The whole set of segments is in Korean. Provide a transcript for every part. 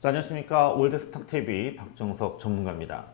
자, 안녕하십니까. 올드스탁TV 박정석 전문가입니다.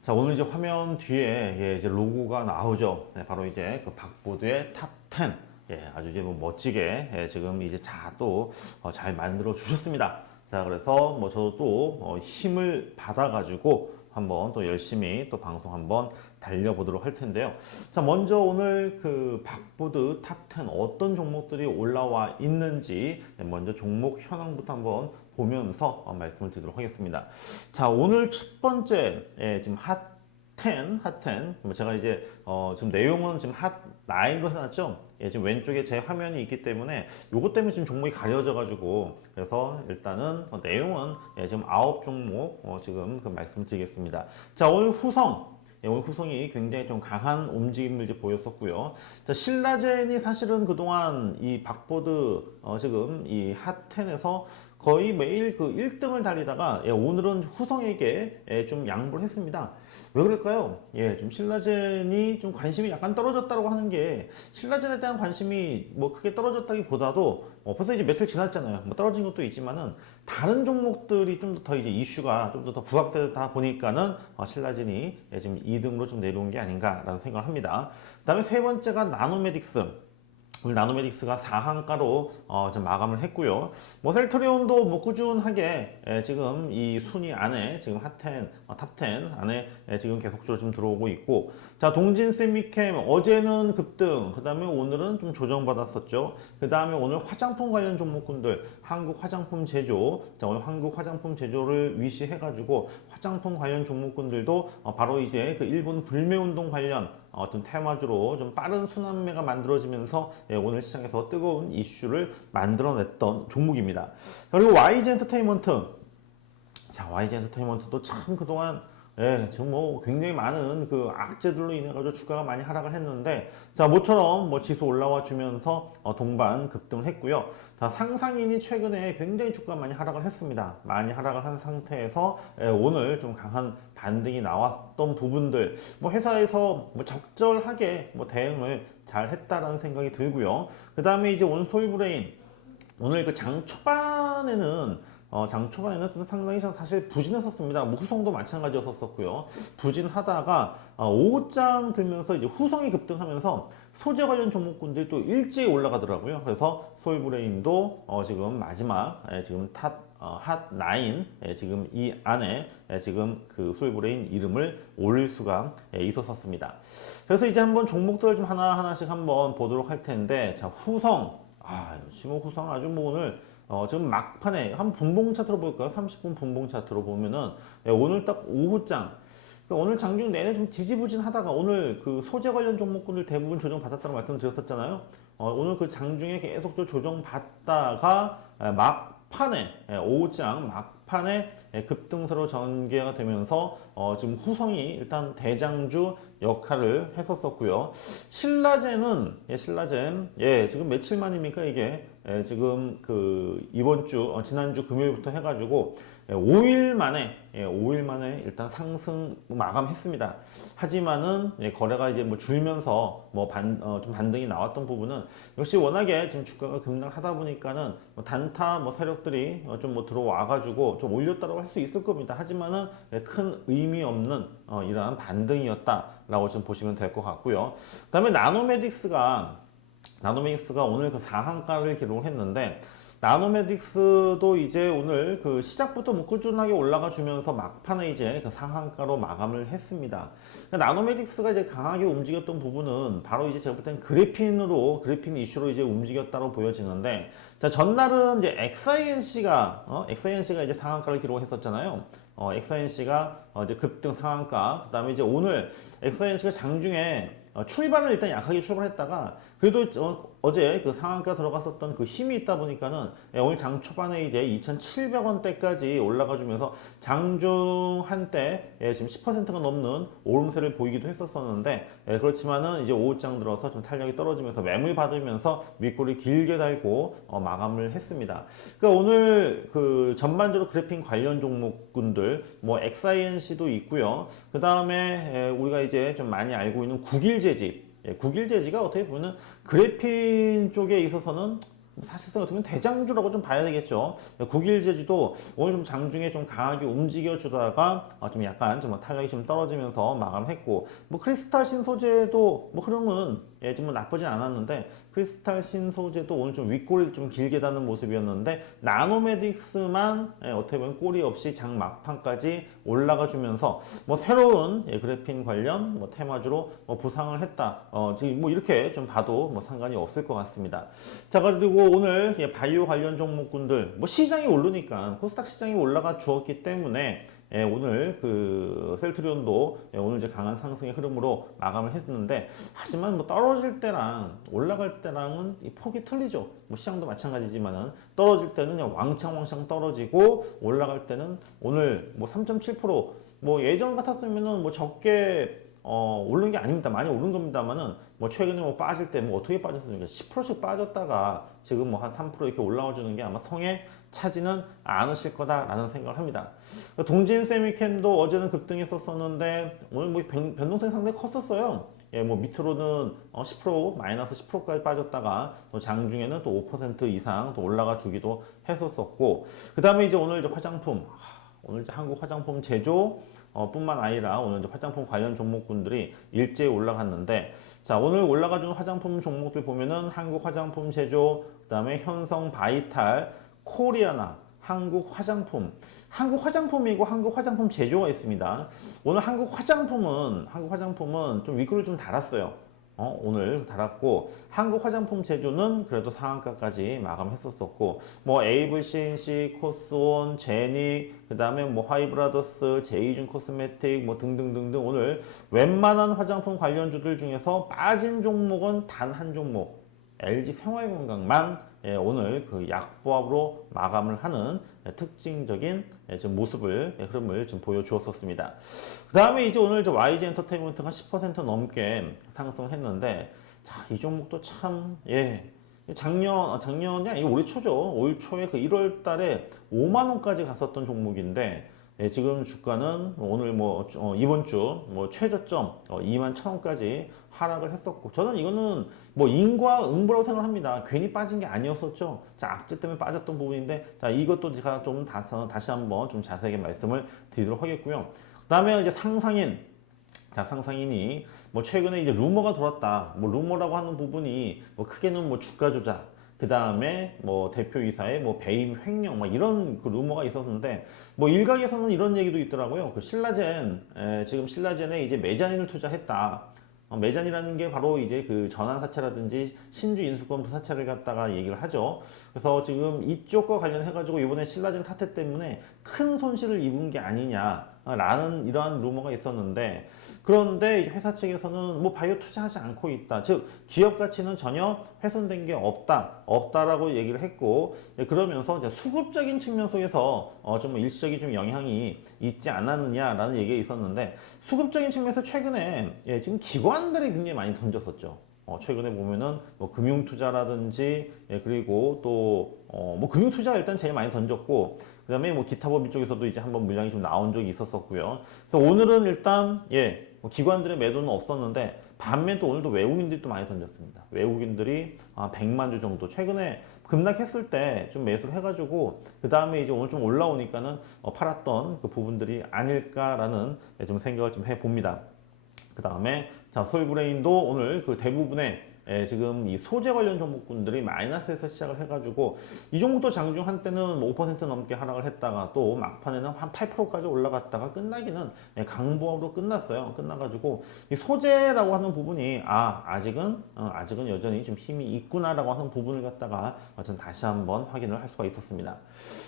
자, 오늘 이제 화면 뒤에 예, 이제 로고가 나오죠. 네, 바로 이제 그 박보드의 탑10. 예, 아주 이제 뭐 멋지게 예, 지금 이제 자또잘 만들어 주셨습니다. 자, 그래서 뭐 저도 또 어, 힘을 받아가지고 한번 또 열심히 또 방송 한번 달려보도록 할 텐데요. 자, 먼저 오늘 그 박보드 탑10 어떤 종목들이 올라와 있는지 네, 먼저 종목 현황부터 한번 보면서 어, 말씀을 드리도록 하겠습니다. 자, 오늘 첫 번째 예, 지금 핫 10, 핫10. 뭐 제가 이제 어, 지금 내용은 지금 핫 9로 해놨죠. 예, 지금 왼쪽에 제 화면이 있기 때문에 요것 때문에 지금 종목이 가려져가지고 그래서 일단은 어, 내용은 예, 지금 아홉 종목 어, 지금 그 말씀드리겠습니다. 자, 오늘 후성. 예, 오늘 후성이 굉장히 좀 강한 움직임을 이제 보였었고요. 자, 신라젠이 사실은 그동안 이 박보드 어, 지금 이 핫10에서 거의 매일 그 1등을 달리다가 예, 오늘은 후성에게 예, 좀 양보를 했습니다. 왜 그럴까요? 예, 좀 신라젠이 좀 관심이 약간 떨어졌다고 하는 게 신라젠에 대한 관심이 뭐 크게 떨어졌다기보다도 어, 벌써 이제 며칠 지났잖아요. 뭐 떨어진 것도 있지만은 다른 종목들이 좀 더 이제 이슈가 좀 더 부각되다 보니까는 어, 신라젠이 예, 지금 2등으로 좀 내려온 게 아닌가라는 생각을 합니다. 그다음에 세 번째가 나노메딕스. 오늘 나노메딕스가 4한가로 어, 좀 마감을 했고요. 뭐 셀트리온도 뭐 꾸준하게 예, 지금 이 순위 안에 지금 핫10, 어, 탑10 안에 예, 지금 계속적으로 좀 들어오고 있고 자 동진 세미캠 어제는 급등, 그 다음에 오늘은 좀 조정받았었죠. 그 다음에 오늘 화장품 관련 종목군들 한국 화장품 제조, 자 오늘 한국 화장품 제조를 위시해가지고 화장품 관련 종목군들도 어, 바로 이제 그 일본 불매운동 관련 어떤 테마주로 좀 빠른 순환매가 만들어지면서 예, 오늘 시장에서 뜨거운 이슈를 만들어냈던 종목입니다. 그리고 YG 엔터테인먼트. 자, YG 엔터테인먼트도 참 그동안 예, 지금 뭐 굉장히 많은 그 악재들로 인해 가지고 주가가 많이 하락을 했는데 자, 모처럼 뭐 지수 올라와 주면서 어, 동반 급등을 했고요. 자, 상상인이 최근에 굉장히 주가가 많이 하락을 했습니다. 많이 하락을 한 상태에서 예, 오늘 좀 강한 반등이 나왔던 부분들 뭐 회사에서 뭐 적절하게 뭐 대응을 잘 했다라는 생각이 들고요. 그 다음에 이제 오늘 소일브레인 오늘 그 장 초반에는 어, 장 초반에는 좀 상당히 사실 부진했었습니다. 뭐 후성도 마찬가지였었고요. 부진하다가 어, 5장 들면서 이제 후성이 급등하면서 소재 관련 종목군들이 또 일찍 올라가더라고요. 그래서 소일브레인도 어, 지금 마지막 예, 지금 탑 어, 핫9 예, 지금 이 안에 예, 지금 그 소일브레인 이름을 올릴 수가 예, 있었습니다. 그래서 이제 한번 종목들을 좀 하나 하나씩 한번 보도록 할 텐데 자 후성 아 시모 후성 아주 뭐 오늘 어, 지금 막판에 한 분봉 차트로 볼까요? 30분 분봉 차트로 보면은 예, 오늘 딱 오후장 그러니까 오늘 장중 내내 좀 지지부진하다가 오늘 그 소재 관련 종목군들 대부분 조정 받았다고 말씀드렸었잖아요. 어, 오늘 그 장중에 계속 좀 조정 받다가 예, 막판에 예, 오후장 막판에 예, 급등세로 전개가 되면서 어, 지금 후성이 일단 대장주 역할을 했었었고요. 신라젠은 예, 신라젠 예 지금 며칠 만입니까 이게 예, 지금 그 이번 주 어, 지난주 금요일부터 해가지고 예, 5일 만에 예, 5일 만에 일단 상승 마감했습니다. 하지만은 예, 거래가 이제 뭐 줄면서 뭐반좀 어, 좀 반등이 나왔던 부분은 역시 워낙에 지금 주가가 급락하다 보니까는 뭐 단타 뭐 세력들이 어, 좀뭐 들어와가지고 좀 올렸다고 할 수 있을 겁니다. 하지만은 예, 큰 의미 없는 어, 이러한 반등이었다라고 좀 보시면 될 것 같고요. 그다음에 나노메딕스가 나노메딕스가 오늘 그 4한가를 기록을 했는데 나노메딕스도 이제 오늘 그 시작부터 뭐 꾸준하게 올라가 주면서 막판에 이제 그 상한가로 마감을 했습니다. 그러니까 나노메딕스가 이제 강하게 움직였던 부분은 바로 이제 제가 볼 때는 그래핀으로 그래핀 이슈로 이제 움직였다고 보여지는데 자 전날은 이제 XINC가 어 XINC가 이제 상한가를 기록했었잖아요. 어 XINC가 어 이제 급등 상한가 그다음에 이제 오늘 XINC가 장중에 어, 출발을 일단 약하게 출발했다가 그래도 어, 제 그 상한가 들어갔었던 그 힘이 있다 보니까는 예, 오늘 장 초반에 이제 2,700원대까지 올라가 주면서 장중 한때 예, 지금 10%가 넘는 오름세를 보이기도 했었었는데 예, 그렇지만은 이제 오후장 들어서 좀 탄력이 떨어지면서 매물 받으면서 윗골이 길게 달고 어, 마감을 했습니다. 그러니까 오늘 그 전반적으로 그래핑 관련 종목군들 뭐 XINC도 있고요. 그 다음에 우리가 이제 좀 많이 알고 있는 국일 재집. 예, 국일 재지가 어떻게 보면 그래핀 쪽에 있어서는 사실상 어떻게 보면 대장주라고 좀 봐야 되겠죠. 국일제주도 오늘 좀 장중에 좀 강하게 움직여주다가 어, 좀 약간 좀 탄력이 좀 떨어지면서 마감했고 뭐 크리스탈 신소재도 뭐 흐름은 예, 좀 나쁘진 않았는데 크리스탈 신소재도 오늘 좀 윗골을 좀 길게 다는 모습이었는데 나노메딕스만 예, 어떻게 보면 꼬리 없이 장 막판까지 올라가 주면서 뭐 새로운 예, 그래핀 관련 뭐 테마주로 뭐 부상을 했다. 어, 지금 뭐 이렇게 좀 봐도 뭐 상관이 없을 것 같습니다. 자 그리고 오늘 예, 바이오 관련 종목군들 뭐 시장이 오르니까 코스닥 시장이 올라가 주었기 때문에 예, 오늘 그 셀트리온도 예, 오늘 이제 강한 상승의 흐름으로 마감을 했는데 하지만 뭐 떨어질 때랑 올라갈 때랑은 이 폭이 틀리죠. 뭐 시장도 마찬가지지만은 떨어질 때는 왕창왕창 떨어지고 올라갈 때는 오늘 뭐 3.7%뭐 예전 같았으면은 뭐 적게 어, 오른 게 아닙니다. 많이 오른 겁니다만은 뭐 최근에 뭐 빠질 때 뭐 어떻게 빠졌습니까? 10%씩 빠졌다가 지금 뭐 한 3% 이렇게 올라와 주는 게 아마 성에 차지는 않으실 거다라는 생각을 합니다. 동진 세미캔도 어제는 급등했었었는데 오늘 뭐 변- 변동성이 상당히 컸었어요. 예, 뭐 밑으로는 어, 10% 마이너스 10%까지 빠졌다가 또 장중에는 또 5% 이상 또 올라가 주기도 했었었고 그 다음에 이제 오늘 이제 화장품 하, 오늘 이제 한국 화장품 제조 어, 뿐만 아니라 오늘 이제 화장품 관련 종목군들이 일제히 올라갔는데 자 오늘 올라가준 화장품 종목들 보면은 한국 화장품 제조 그 다음에 현성 바이탈 코리아나 한국 화장품. 한국 화장품이고 한국 화장품 제조가 있습니다. 오늘 한국 화장품은 한국 화장품은 좀 위크를 좀 달았어요. 어, 오늘 달았고 한국 화장품 제조는 그래도 상한가까지 마감했었었고 뭐 에이블 CNC, 코스온, 제니 그 다음에 뭐 하이브라더스, 제이준 코스메틱 뭐 등등등등 오늘 웬만한 화장품 관련주들 중에서 빠진 종목은 단 한 종목. LG 생활건강만 예, 오늘 그 약보합으로 마감을 하는 예, 특징적인 예, 지금 모습을 예, 흐름을 좀 보여주었었습니다. 그 다음에 이제 오늘 저 YG 엔터테인먼트가 10% 넘게 상승했는데 자, 이 종목도 참 예. 작년 아, 작년이 아니 올 초죠. 올 초에 그 1월 달에 5만 원까지 갔었던 종목인데 예, 지금 주가는 오늘 뭐 어, 이번 주 뭐 최저점 어, 2만 천 원까지 하락을 했었고 저는 이거는 뭐 인과응보라고 생각합니다. 괜히 빠진 게 아니었었죠. 자 악재 때문에 빠졌던 부분인데 자 이것도 제가 좀 다시 다시 한번 좀 자세하게 말씀을 드리도록 하겠고요. 그다음에 이제 상상인 자 상상인이 뭐 최근에 이제 루머가 돌았다. 뭐 루머라고 하는 부분이 뭐 크게는 뭐 주가 조작 그 다음에 뭐 대표이사의 뭐 배임 횡령 막 이런 그 루머가 있었는데 뭐 일각에서는 이런 얘기도 있더라고요. 그 신라젠 에, 지금 신라젠에 이제 매자인을 투자했다. 어, 매잔이라는 게 바로 이제 그 전환 사채라든지 신주 인수권 사채를 갖다가 얘기를 하죠. 그래서 지금 이쪽과 관련해 가지고 이번에 신라젠 사태 때문에 큰 손실을 입은 게 아니냐라는 이러한 루머가 있었는데 그런데 회사 측에서는 뭐 바이오 투자하지 않고 있다. 즉 기업 가치는 전혀 훼손된 게 없다. 없다라고 얘기를 했고 예, 그러면서 이제 수급적인 측면 속에서 어, 좀 일시적인 좀 영향이 있지 않았느냐라는 얘기가 있었는데 수급적인 측면에서 최근에 예, 지금 기관들이 굉장히 많이 던졌었죠. 어, 최근에 보면은 뭐 금융 투자라든지 예, 그리고 또 뭐 금융 투자 일단 제일 많이 던졌고 그다음에 뭐 기타 법인 쪽에서도 이제 한번 물량이 좀 나온 적이 있었었고요. 그래서 오늘은 일단 예, 뭐 기관들의 매도는 없었는데 반면 또 오늘도 외국인들이 또 많이 던졌습니다. 외국인들이 아, 100만 주 정도 최근에 급락했을 때 좀 매수를 해가지고 그 다음에 이제 오늘 좀 올라오니까는 어, 팔았던 그 부분들이 아닐까라는 예, 좀 생각을 좀 해봅니다. 그 다음에 자 솔브레인도 오늘 그 대부분의 예, 지금 이 소재 관련 종목군들이 마이너스에서 시작을 해가지고 이 종목도 장중 한때는 뭐 5% 넘게 하락을 했다가 또 막판에는 한 8%까지 올라갔다가 끝나기는 예, 강보합으로 끝났어요. 끝나가지고 이 소재라고 하는 부분이 아 아직은 어, 아직은 여전히 좀 힘이 있구나라고 하는 부분을 갖다가 전 다시 한번 확인을 할 수가 있었습니다.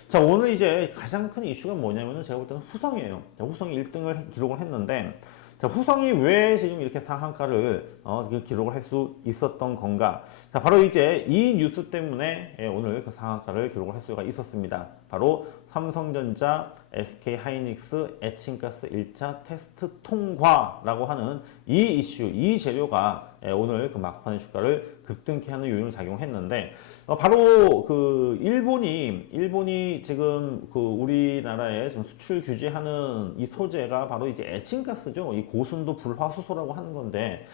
자 오늘 이제 가장 큰 이슈가 뭐냐면은 제가 볼 때는 후성이에요. 자, 후성이 1등을 기록을 했는데 자, 후성이 왜 지금 이렇게 상한가를 어, 그 기록을 할 수 있었던 건가? 자, 바로 이제 이 뉴스 때문에 예, 오늘 그 상한가를 기록을 할 수가 있었습니다. 바로 삼성전자, SK 하이닉스, 에칭가스 1차 테스트 통과라고 하는 이 이슈, 이 재료가 예, 오늘 그 막판의 주가를 급등케 하는 요인을 작용했는데 어, 바로 그 일본이 일본이 지금 그 우리나라에 지금 수출 규제하는 이 소재가 바로 이제 에칭가스죠. 이 고순도 불화수소라고 하는 건데 예,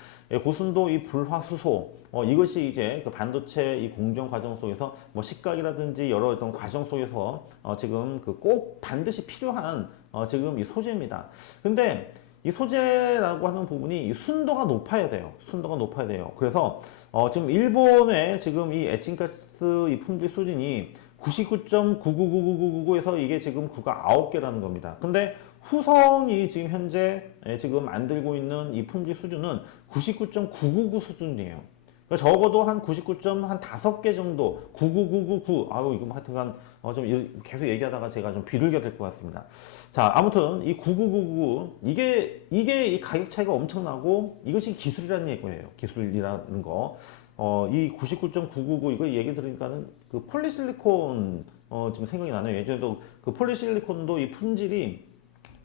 고순도 이 불화수소 어, 이것이 이제 그 반도체 이 공정 과정 속에서 뭐 식각이라든지 여러 어떤 과정 속에서 어, 지금 그 꼭 반드시 필요한 어, 지금 이 소재입니다. 근데 이 소재라고 하는 부분이 이 순도가 높아야 돼요. 순도가 높아야 돼요. 그래서 어, 지금 일본의 지금 이 에칭가스 이 품질 수준이 99.999999에서 이게 지금 9가 9개라는 겁니다. 근데 후성이 지금 현재 예, 지금 만들고 있는 이 품질 수준은 99.999 수준이에요. 그러니까 적어도 한 99점 한 5개 정도 99999 아유 이거 뭐 하여튼간 어, 좀 이- 계속 얘기하다가 제가 좀 비둘기가 될것 같습니다. 자 아무튼 이 9999 이게 이게 이 가격 차이가 엄청나고 이것이 기술이라는 얘기예요. 기술이라는 거. 어, 이 99.999 이거 얘기 들으니까는 그 폴리실리콘 어, 지금 생각이 나네요. 예전에도 그 폴리실리콘도 이 품질이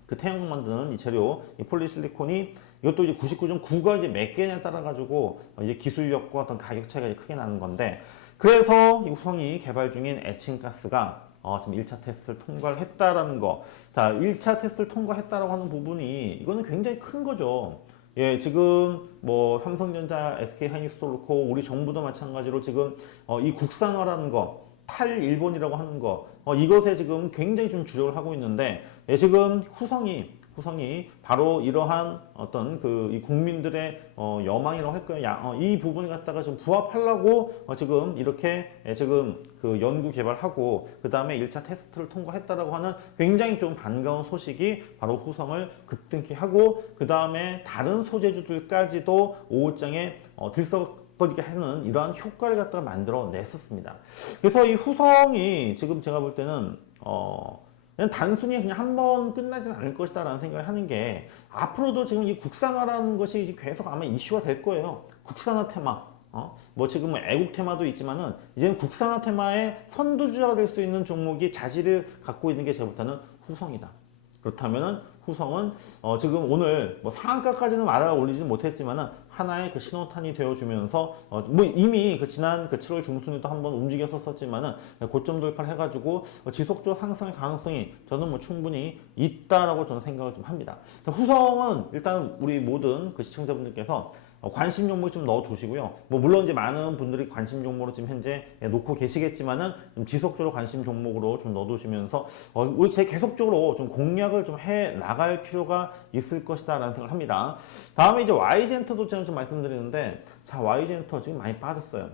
그 태양 만드는 이 재료, 이 폴리실리콘이 이것도 이제 99.9가 이제 몇 개냐에 따라 가지고 이제 기술력과 어떤 가격 차이가 크게 나는 건데 그래서 이 후성이 개발 중인 에칭 가스가 어, 지금 1차 테스트를 통과를 했다라는 거. 자, 1차 테스트를 통과했다라고 하는 부분이 이거는 굉장히 큰 거죠. 예, 지금 뭐 삼성전자, SK 하이닉스도 그렇고 우리 정부도 마찬가지로 지금 어, 이 국산화라는 거, 탈 일본이라고 하는 거, 어, 이것에 지금 굉장히 좀 주력을 하고 있는데 예, 지금 후성이 후성이 바로 이러한 어떤 그이 국민들의 어, 여망이라고 할까요? 야, 어, 이 부분을 갖다가 좀 부합하려고 어, 지금 이렇게 예, 지금 그 연구 개발하고 그 다음에 1차 테스트를 통과했다라고 하는 굉장히 좀 반가운 소식이 바로 후성을 급등케 하고 그 다음에 다른 소재주들까지도 오후장에 어, 들썩 거리게 하는 이러한 효과를 갖다가 만들어 냈었습니다. 그래서 이 후성이 지금 제가 볼 때는 어, 단순히 그냥 한 번 끝나지는 않을 것이다 라는 생각을 하는 게 앞으로도 지금 이 국산화라는 것이 이제 계속 아마 이슈가 될 거예요. 국산화 테마. 어? 뭐 지금 뭐 애국 테마도 있지만은 이제는 국산화 테마의 선두주자가 될 수 있는 종목이 자질을 갖고 있는 게 볼때는 후성이다. 그렇다면은 후성은 어 지금 오늘 뭐 상한가까지는 말아 올리지는 못했지만은 하나의 그 신호탄이 되어주면서 어 뭐 이미 그 지난 그 7월 중순에도 한번 움직였었지만은 고점 돌파를 해가지고 어 지속적으로 상승할 가능성이 저는 뭐 충분히 있다라고 저는 생각을 좀 합니다. 자, 후성은 일단 우리 모든 그 시청자분들께서 어, 관심 종목 좀 넣어 두시고요. 뭐 물론 이제 많은 분들이 관심 종목으로 지금 현재 예, 놓고 계시겠지만은 좀 지속적으로 관심 종목으로 좀 넣어 두시면서 어, 우리 제 계속적으로 좀 공략을 좀 해 나갈 필요가 있을 것이다라는 생각을 합니다. 다음에 이제 와이젠터도 제가 좀 말씀드리는데 자 와이젠터 지금 많이 빠졌어요.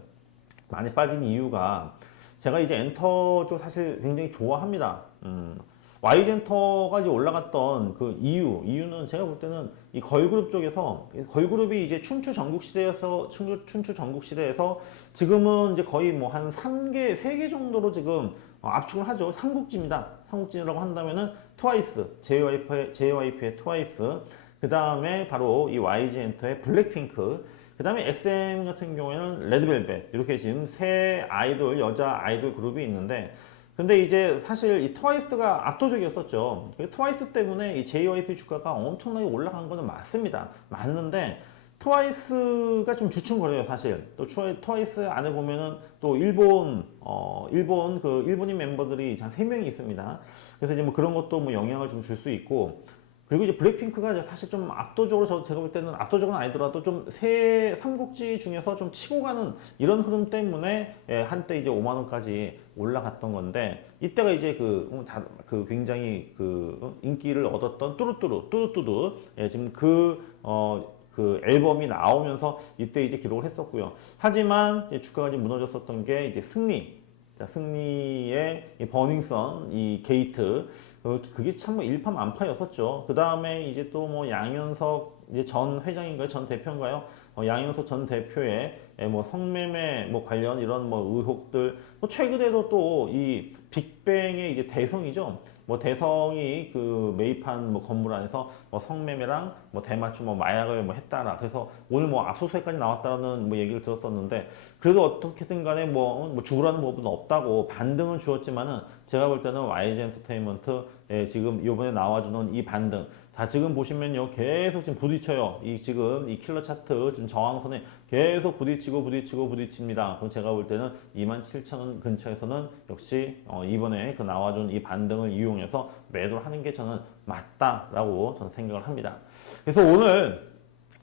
많이 빠진 이유가 제가 이제 엔터 쪽 사실 굉장히 좋아합니다. 음, 와이젠터가 이제 올라갔던 그 이유, 이유는 제가 볼 때는 이 걸그룹 쪽에서 걸그룹이 이제 춘추 전국 시대에서 춘추, 춘추 전국 시대에서 지금은 이제 거의 뭐 한 3개, 3개 정도로 지금 어, 압축을 하죠. 삼국지입니다. 삼국지라고 한다면은 트와이스, JYP의, JYP의 트와이스, 그 다음에 바로 이 YG 엔터의 블랙핑크, 그 다음에 SM 같은 경우에는 레드벨벳 이렇게 지금 세 아이돌 여자 아이돌 그룹이 있는데 근데 이제 사실 이 트와이스가 압도적이었었죠. 그 트와이스 때문에 이 JYP 주가가 엄청나게 올라간 거는 맞습니다. 맞는데 트와이스가 좀 주춤거려요, 사실. 또 트와이- 트와이스 안에 보면은 또 일본 어 일본 그 일본인 멤버들이 한세 명이 있습니다. 그래서 이제 뭐 그런 것도 뭐 영향을 좀 줄 수 있고 그리고 이제 블랙핑크가 이제 사실 좀 압도적으로 저 제가 볼 때는 압도적은 아니더라도 좀세 삼국지 중에서 좀 치고 가는 이런 흐름 때문에 예, 한때 이제 5만 원까지 올라갔던 건데 이때가 이제 그, 음, 다- 그 굉장히 그 어, 인기를 얻었던 뚜루뚜루 뚜루뚜루 예, 지금 그 어, 그 앨범이 나오면서 이때 이제 기록을 했었고요. 하지만 이제 주가가 좀 무너졌었던 게 이제 승리. 자, 승리의 이 버닝썬, 이 게이트, 어, 그게 참 뭐 일파만파였었죠. 그 다음에 이제 또 뭐 양현석 이제 전 회장인가요? 전 대표인가요? 어, 양현석 전 대표의 예, 뭐 성매매 뭐 관련 이런 뭐 의혹들, 또 최근에도 또 이 빅뱅의 이제 대성이죠. 뭐 대성이 그 매입한 뭐 건물 안에서 뭐 성매매랑 뭐 대마초 뭐 마약을 뭐 했다라. 그래서 오늘 뭐 압수수색까지 나왔다는 뭐 얘기를 들었었는데 그래도 어떻게든 간에 뭐, 뭐 죽으라는 법은 없다고 반등은 주었지만은 제가 볼 때는 YG 엔터테인먼트 예, 지금 이번에 나와주는 이 반등. 자 지금 보시면요 계속 지금 부딪혀요. 이 지금 이 킬러 차트 지금 저항선에 계속 부딪히고 부딪히고 부딪힙니다. 그럼 제가 볼 때는 27,000원 근처에서는 역시 어, 이번에 그 나와준 이 반등을 이용해서 매도를 하는 게 저는 맞다라고 저는 생각을 합니다. 그래서 오늘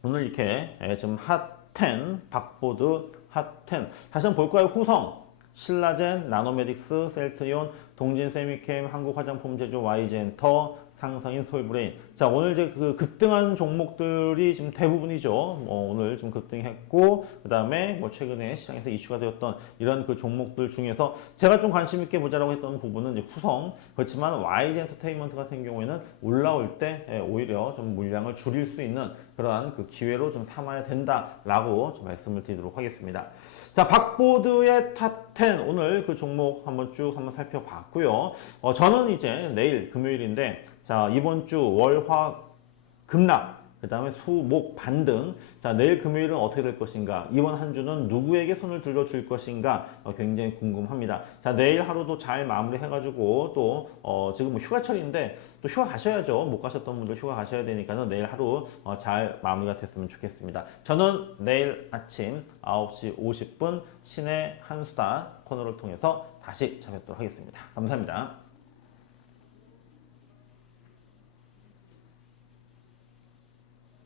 오늘 이렇게 예, 지금 핫10 박보드 핫10 다시 한번 볼까요? 후성. 신라젠, 나노메딕스, 셀트리온, 동진 세미캠, 한국 화장품 제조, YG엔터, 상성인 솔브레인. 자 오늘 이제 그 급등한 종목들이 지금 대부분이죠. 뭐 오늘 좀 급등했고 그 다음에 뭐 최근에 시장에서 이슈가 되었던 이런 그 종목들 중에서 제가 좀 관심 있게 보자라고 했던 부분은 이제 후성 그렇지만 YG 엔터테인먼트 같은 경우에는 올라올 때 예, 오히려 좀 물량을 줄일 수 있는 그러한 그 기회로 좀 삼아야 된다라고 좀 말씀을 드리도록 하겠습니다. 자, 박보드의 탑10 오늘 그 종목 한번 쭉 한번 살펴봤고요. 어, 저는 이제 내일 금요일인데 자, 이번 주 월 화 급락 그 다음에 수, 목, 반등. 자, 내일 금요일은 어떻게 될 것인가? 이번 한 주는 누구에게 손을 들어줄 것인가? 어, 굉장히 궁금합니다. 자, 내일 하루도 잘 마무리해가지고 또, 어, 지금 뭐 휴가철인데 또 휴가 가셔야죠. 못 가셨던 분들 휴가 가셔야 되니까는 내일 하루 어, 잘 마무리가 됐으면 좋겠습니다. 저는 내일 아침 9시 50분 신의 한수다 코너를 통해서 다시 찾아뵙도록 하겠습니다. 감사합니다.